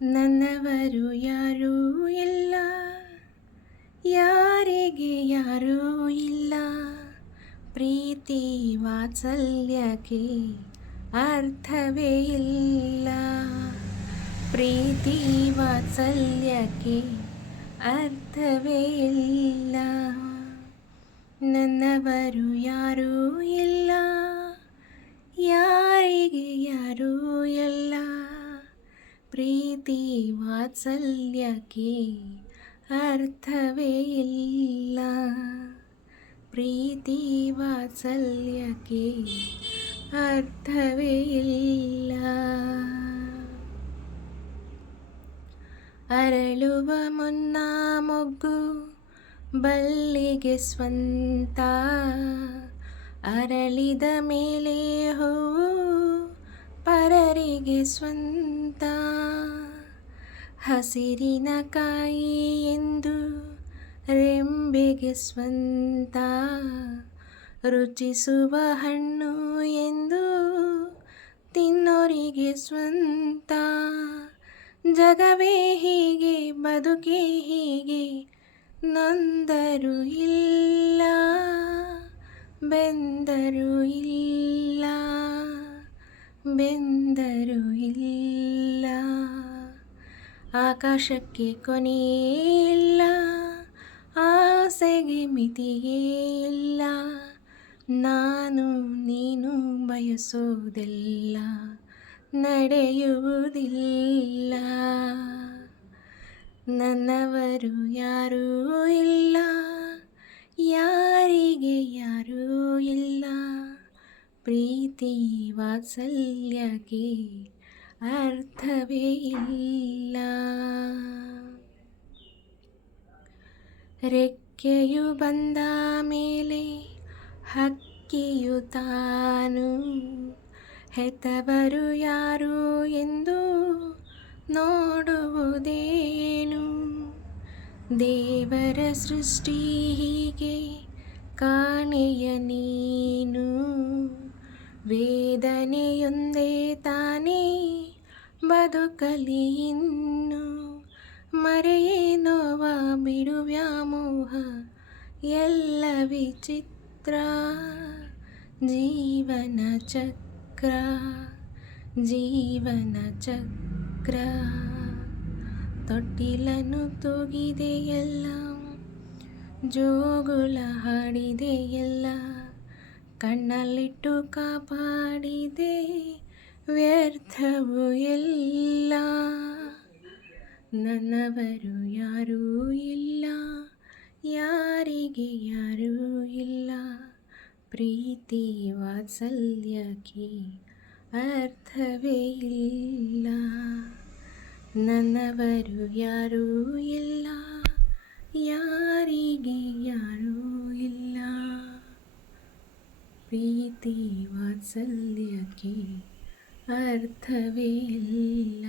ನನ್ನವರು ಯಾರೂ ಇಲ್ಲ, ಯಾರಿಗೆ ಯಾರೂ ಇಲ್ಲ. ಪ್ರೀತಿ ವಾತ್ಸಲ್ಯಕ್ಕೆ ಅರ್ಥವೇ ಇಲ್ಲ. ಪ್ರೀತಿ ವಾತ್ಸಲ್ಯಕ್ಕೆ ಅರ್ಥವೇ ಇಲ್ಲ. ನನ್ನವರು ಯಾರೂ ಇಲ್ಲ, ಯಾರಿಗೆ ಯಾರೂ ಇಲ್ಲ. ಪ್ರೀತಿ ವಾತ್ಸಲ್ಯಕ್ಕೆ ಅರ್ಥವೇ ಇಲ್ಲ. ಪ್ರೀತಿ ವಾತ್ಸಲ್ಯಕ್ಕೆ ಅರ್ಥವೇ ಇಲ್ಲ. ಅರಳುವ ಮುನ್ನ ಮೊಗ್ಗು ಬಳ್ಳಿಗೆ ಸ್ವಂತ, ಅರಳಿದ ಮೇಲೆ ಹೂವು ಪರರಿಗೆ ಸ್ವಂತ. ಹಸಿರಿನ ಕಾಯಿ ಎಂದು ರೆಂಬೆಗೆ ಸ್ವಂತ, ರುಚಿಸುವ ಹಣ್ಣು ಎಂದು ತಿನ್ನೋರಿಗೆ ಸ್ವಂತ. ಜಗವೇ ಹೀಗೆ, ಬದುಕೇ ಹೀಗೆ, ನೊಂದರು ಇಲ್ಲ, ಬೆಂದರು ಇಲ್ಲ, ಬೆಂದರು ಇಲ್ಲ. ಆಕಾಶಕ್ಕೆ ಕೊನೆಯೇ ಇಲ್ಲ, ಆಸೆಗೆ ಮಿತಿಯೇ ಇಲ್ಲ. ನಾನು ನೀನು ಬಯಸೋದೆಲ್ಲ ನಡೆಯುವುದಿಲ್ಲ. ನನ್ನವರು ಯಾರೂ ಇಲ್ಲ, ಯಾರಿಗೆ ಯಾರೂ ಇಲ್ಲ. ಪ್ರೀತಿ ವಾತ್ಸಲ್ಯಕ್ಕೆ ಅರ್ಥವೇ ಇಲ್ಲ. ರೆಕ್ಕೆಯು ಬಂದ ಮೇಲೆ ಹಕ್ಕಿಯು ತಾನು, ಹೆತ್ತವರು ಯಾರು ಎಂದು ನೋಡುವುದೇನು. ದೇವರ ಸೃಷ್ಟಿ ಹೀಗೆ ಕಾಣೆಯ ನೀನು, ವೇದನೆಯೊಂದೇ ತಾನೇ ಬದುಕಲಿ ಇನ್ನು. ಮರೆಯೇ ನೋವ ಬಿಡು ವ್ಯಾಮೋಹ ಎಲ್ಲ ವಿಚಿತ್ರ. ಜೀವನ ಚಕ್ರ, ಜೀವನ ಚಕ್ರ. ತೊಟ್ಟಿಲನ್ನು ತೂಗಿದೆಯಲ್ಲ, ಜೋಗುಳ ಹಾಡಿದೆಯಲ್ಲ, ಕಣ್ಣಲ್ಲಿಟ್ಟು ಕಾಪಾಡಿದೆ ವ್ಯರ್ಥವು ಎಲ್ಲ. ನನ್ನವರು ಯಾರೂ ಇಲ್ಲ, ಯಾರಿಗೆ ಯಾರೂ ಇಲ್ಲ. ಪ್ರೀತಿ ವಾತ್ಸಲ್ಯಕ್ಕೆ ಅರ್ಥವೇ ಇಲ್ಲ. ನನ್ನವರು ಯಾರೂ ಇಲ್ಲ, ಯಾರಿಗೆ ಯಾರೂ ಇಲ್ಲ. ಪ್ರೀತಿ ವಾತ್ಸಲ್ಯಕ್ಕೆ ಅರ್ಥವೇ ಇಲ್ಲ.